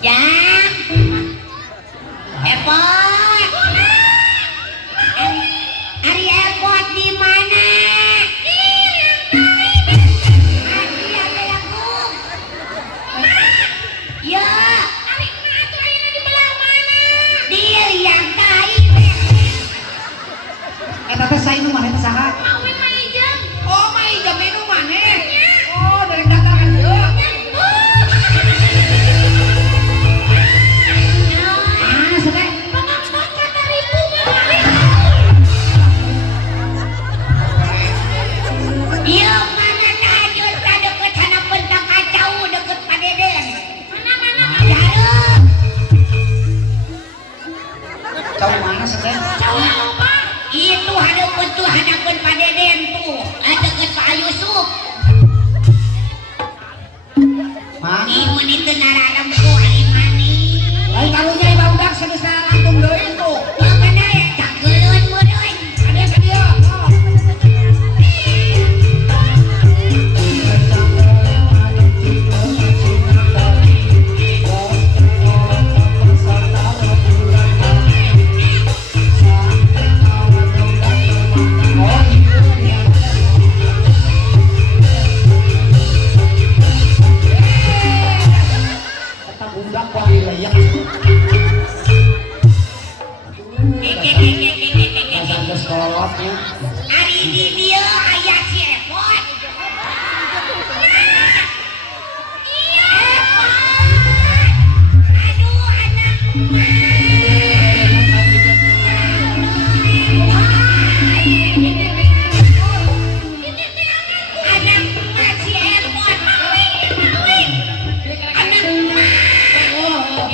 Jam. Epot. Ari Epot di mana? Ya. Ari mah tuh ayeuna di belah mana? Di liang kai. Eta teh sae nu maneh teh saha? Awen mah ijam. Oh, mah ijam nu maneh. Oh, dari Dakar kan ieu. Mana sih? Iya mana tajud ka deket sana pentang kacau deket Padeden. Mana jareup. Cau mana sih? Cau apa? Itu hadeupeun tuh hadapeun Padeden tuh. Deket Pak Yusuf. Mana? Ih meuni teu naradam ku ari mani. Lain karunya ieu barudak geus lantung deui tuh. Ya bener ya cakeun meureun. Ade ka dieu. Budak kok dileyak. Asal geus kolot ya. Ari di dieu aya si Epot. Iya Epot. Aduh anak. Anak emak si Epot. Mawing. Anak emak. Anak emak.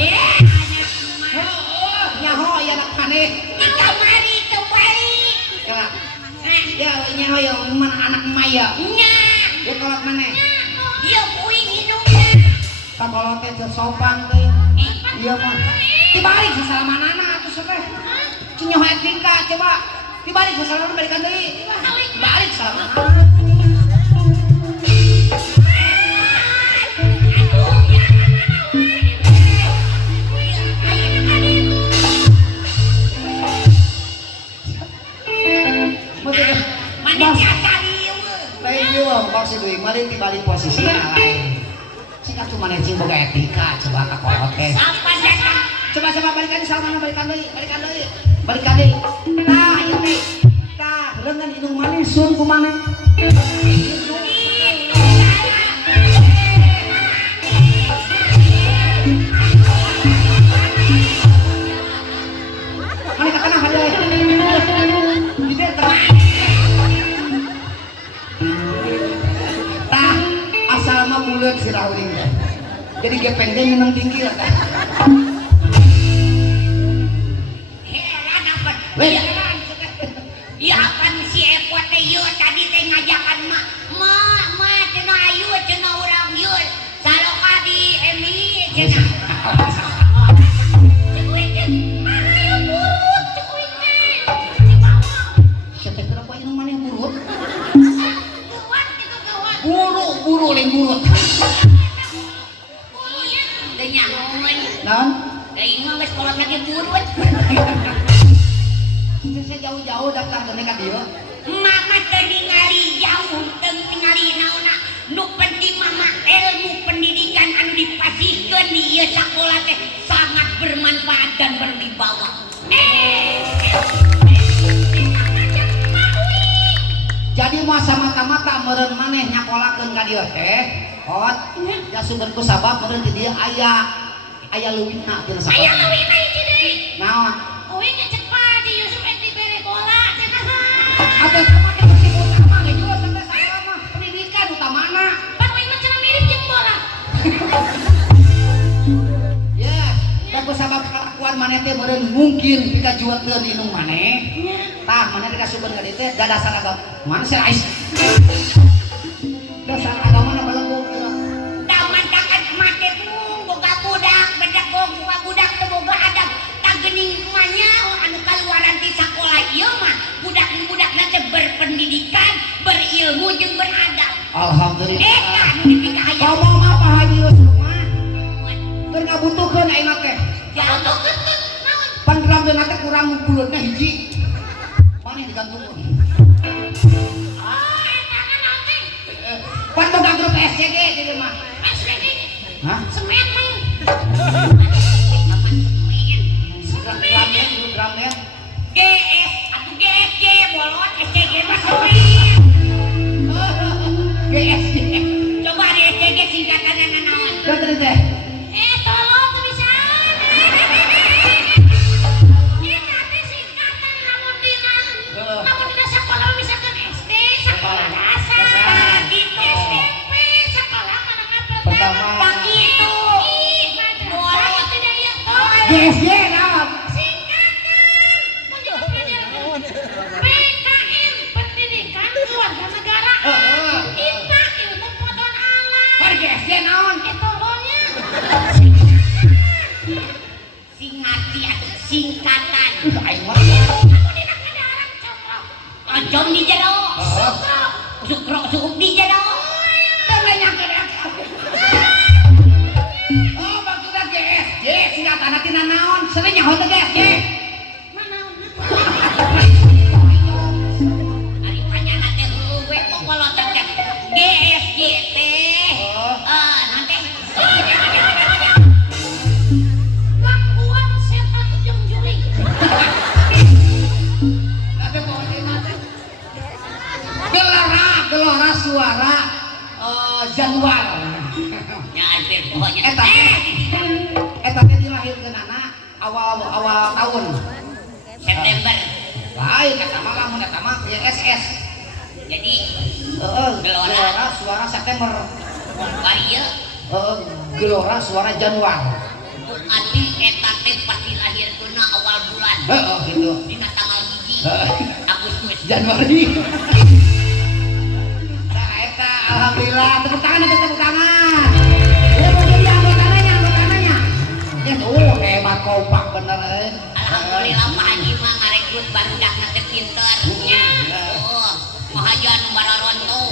Nyaho ya anak maneh. Di kamari kembali. Ya. Ya nyaho ya mana anak emak ya. Nya. Ya kolot maneh. Dia puing hidungnya. Kakolot teh teu sopan teh. Iya mah. Dibalik sasalamanana atuh teh. Cenyoh etika coba. Dibalik sasalamanana balikan deui. Balik salamanana. Lain juga maksud gue, mari dibalik posisi lain. Sika cuma necing boga etika, coba kakolot teh. Coba balikan di sana, balikan deui. Tah, ieu teh. Tah, leungeun hidung maneh sun ku maneh. Maneh ka tengah hade. Di dieu tengah. Tah, asal mah mulut si Rauling teh. Jadi gepeng teh ngeunang tingkir teh. Heran apa? Ya apa si Epot teh ieu tadi teh ngajakan mak cenah ayu cenah urang ieu saloka di Emi cenah. Cekuit ayo burut cekuit teh. Sia teh kenapa ieu maneh burut? Gawat gitu gawat. Buru lain burut. Iya, teu nyahoan. Naon? Deui mah geus kolot lagi burut. Saya jauh-jauh daftar ke ka dieu. Mama teu ningali jauh, teu ningali naonna. Nu penting mama ilmu pendidikan anu dipasihkeun di ieu sakola teh sangat bermanfaat dan berwibawa. Jadi mau mata-mata meureun maneh nyakolakeun ka dieu teh. Hot, ya sumber ku sabab meureun di dieu aya leuwitna tina sakola. Aya leuwitna hiji deui. Naon? Euy ngecek Pak di Yusuf ek dibere bola cenah. Ada sama yang mesti utama ge juga sampai sakola mah pendidikan utamana. Pan euy mah cenah mirip jeung bola. Ya, da ku sabab kelakuan maneh teh meureun mungkin pika juetkeun di indung maneh. Tah maneh dikasubkeun ka dieu teh da dasar agama. Mana sih ais? Dasar agama na belenggu kieu. Da mantakan mate boga budak, bedak boga budak teu boga adab. Tagening emanya anu kaluaran ti sakola ieu mah budak-budakna teh berpendidikan, berilmu jeung beradab. Alhamdulillah. Anu dipika aya. Ngomong apa Haji Yusuf mah? ngabutuhkeun aing mah teh. Butuhkeun naon? Pan drambeuna teh kurang kulutna hiji. Maneh digantungkeun. Oh, eta kan naon teh? Pan boga grup SCG di rumah. SCG. Hah? Semen mah. Gramen, grup gramen. GS, atuh GSG bolot SCG mah semen. GSG. Coba di SCG singkatanna naon? Betul teh. Tolong tulisan. Kita teh singkatan namun dina sekolah misalkan SD, sekolah dasar, di SMP, sekolah menengah pertama. Begitu. Bolot tidak ya? GSG naon? Singkatan. PKM Pendidikan Keluarga Negara. IPA Ilmu Pondok Alam. Har GSG naon? Tolongnya. Singati atau singkatan. Aing mah. Aku dina kadaran cokro. Ojong di jero. Sukro. Sukro sukup di jero. Tengahnya keren. Oh, maksudnya GSG, singkatanna tina naon? Sering nyaho teh GSG. Mana? Ari panyana teh hulu we pokolo cecek. GSG teh. Nanti. Gangguan setan jeung juling. Tapi mau di mana? Gelora suara Januar. Ya hampir pokoknya. Eta teh dilahirkeun anak awal tahun. September. Lain eta mah lamun eta mah SS. Jadi Gelora suara September. Barieu Gelora suara Januar. ati eta teh pasti lahirkeunna awal bulan. Gitu. Dina tanggal 1 Agustus. Januari. Nah, eta alhamdulillah tepuk tangan. Ya mau jadi anggotanya. Ya tuh hebat kompak bener Alhamdulillah Pak Haji mah ngarekrut barudakna teh pinter. Oh, mahajan bararonto.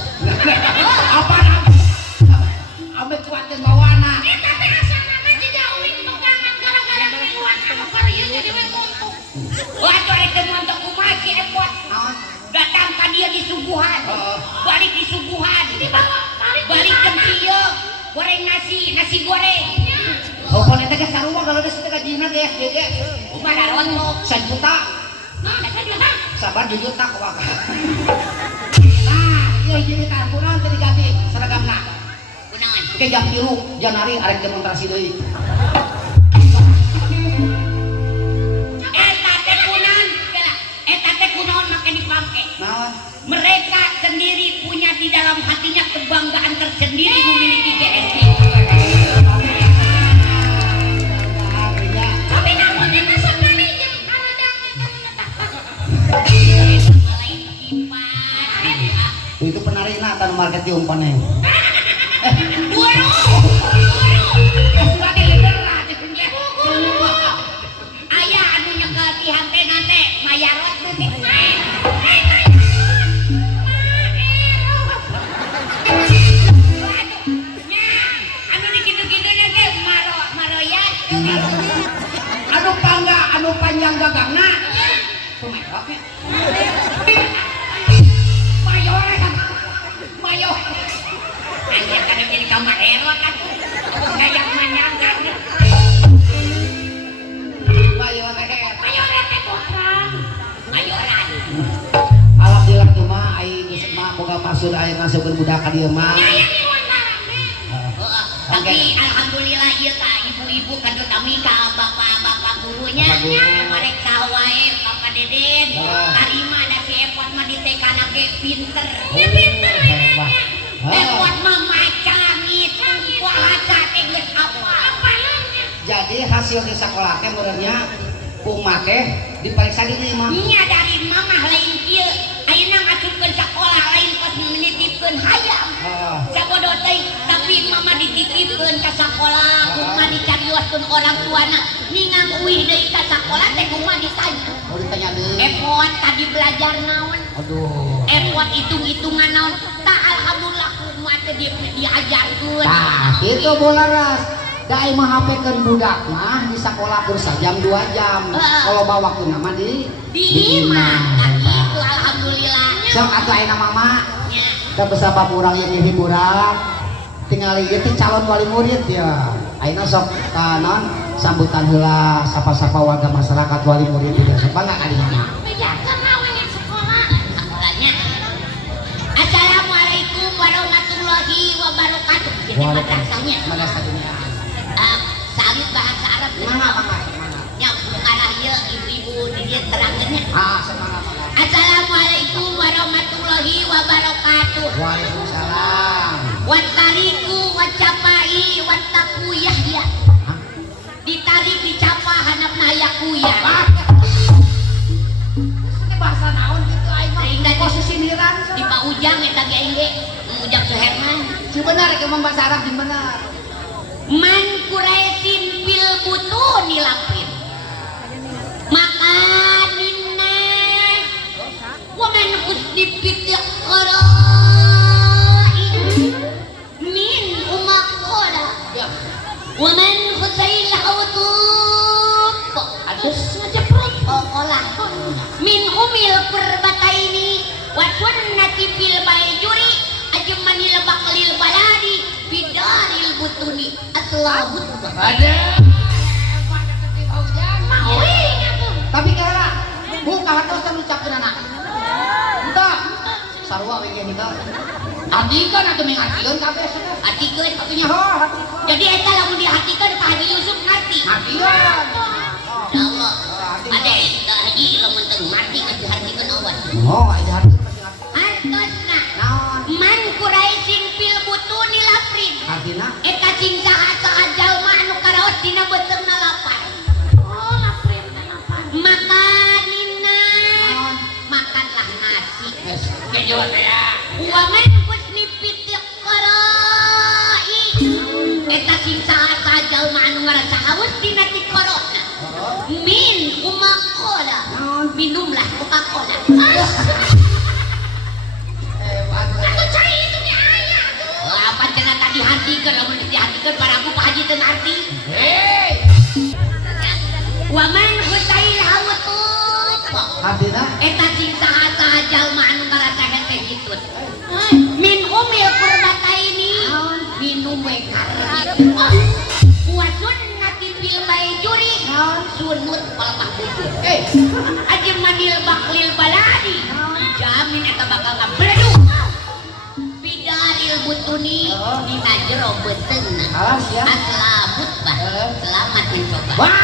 Apa? Ame kuatin bawana. Eta teh asalna mah jiga uing pegangan gara-gara keliwat sama varieu jadi we montok. Wah, tuh eta montok kumaha si Epot. Datang ka dia di suguhan. Balik di suguhan. Balik ke dia. Goreng nasi goreng. Oh, kalau eta ge sarua kalau geus teh gajina ge SDG. Bararonto. 1 juta. Sabar 2 juta kok. Nah, ieu jadi kunaon teh diganti seragamna. Kunaon? Oke jam 3 Januari arek demonstrasi deui. Eta teh kunaon make dipake. Naon? Mereka sendiri punya di dalam hatinya kebanggaan tersendiri memiliki GSG. Tapi namun itu sekali jeung kaladang kita menyatakan. Lain kipas. Itu penarina atan market di umpannya. Guru. Sudah diliberlah Guru. Aya anu nyekel ti hantena teh mayarot teh. Anu dikitu-kituna teh maroyan. Anu pangga, anu panjang gagangna. Kumaha? Mayor. Anjir kan jadi kamar erot kan. Kayak manyangan. Mayor Mayoran teh orang. Mayoran. Alhamdulillah tuh mah ai geus mah boga maksud aya masukkeun budak ka dieu mah. Nyayang di wantaran teh. Tapi alhamdulillah ieu tah ibu-ibu kadu kami ka bapak-bapak gurunya mereka wae Bapak Deden. Tarima da si Epot mah di TK ge pinter. Ya pinter we. Epot mah macan itu kuasa teh geus apa. Jadi hasil di sekolah teh meureunnya umat teh diperiksa di imah. Nya dari mamah lain kieu. Ayeuna ngasupkeun sekolah lain pas menitipkeun hayam. Sabodo teh tapi mama dititipkeun ka sakola, kumaha dicarioskeun orang tuana. Ningang uih deui ka sakolah teh kumaha ditanya. Mau ditanya deui. Epot tadi belajar naon? Aduh. Epot hitung-hitungan naon? Tah alhamdulillah kumaha teh diajarkeun. Tah, itu bolaras. da mah hapekeun budak mah di sakola keur jam 2 jam. Kalau bawa waktu nama di imah. Nah gitu alhamdulillah. Sok atuh ayeuna mama. Nya. Da besapa urang ieu hiburan. Tinggal ieu teh calon wali murid ya. Ayeuna sok non sambutan heula sapa-sapa warga masyarakat wali murid juga sabangga ka dinya. Bejakan naon yang sekolah. Sekolahnya. Assalamualaikum warahmatullahi wabarakatuh. Jadi madrasahnya. Madrasahnya. Salit bahasa Arab. Mangga. Nya karena ieu ibu-ibu di dieu terangkeunnya. Semangat. Assalamualaikum warahmatullahi wabarakatuh. Waalaikumsalam. Watariku wacapai wataku yahya. Ditarik dicapa hanap nayaku ya. Ini bahasa naon gitu aing mah. Posisi miran Di Pak Ujang eta ge aing ge Ujang Suherman. Si benar ke bahasa Arab di benar. Man kuraisin fil butuni lapin. Makaninna wa man husni fitiqra'i min umakola wa man husail awtub sejeprot olah min umil kurbataini wa sunnati fil bayjuri ajmanil baqlil baladi bidaril butuni atlabut Ada. tapi kira buka hatos kan ucapkeun anak. Entah. Sarua we ge henteu. Adikeun atuh mengartikeun kabeh sudah. artikeun Atunya ho. jadi eta lamun diartikeun ka Haji Yusuf ngarti Artikeun. insyaallah ade da haji lamun teu mati ka diartikeun awan Oh, ada harus pasti ngarti. artosna Naon? man kuraisin fil butuni lafrin Artina? eta cing saha jalma anu karaos dina beuteungna lapar makanina makanlah nasi Kayak Jawa saya. wa man husni fitiqra'i eta sing saha jalma anu ngarasa haus dina tiqra'na min umakola minumlah Coca-Cola atuh cai itu nya aya apa cenah tadi hartikeun lamun dihartikeun paraku Pak Haji teu ngarti Hei. wa man husail hawtub Artina? eta sing saha jalma anu ngarasa henteu hitut min umil kurbataini minum we karbi wa sunnati fil bayjuri sunut palmah bujur ajmanil baqlil baladi jamin eta bakal ngableduk bidaril butuni dina jero beuteungna Alas ya. aslabut bah selamat mencoba Wah,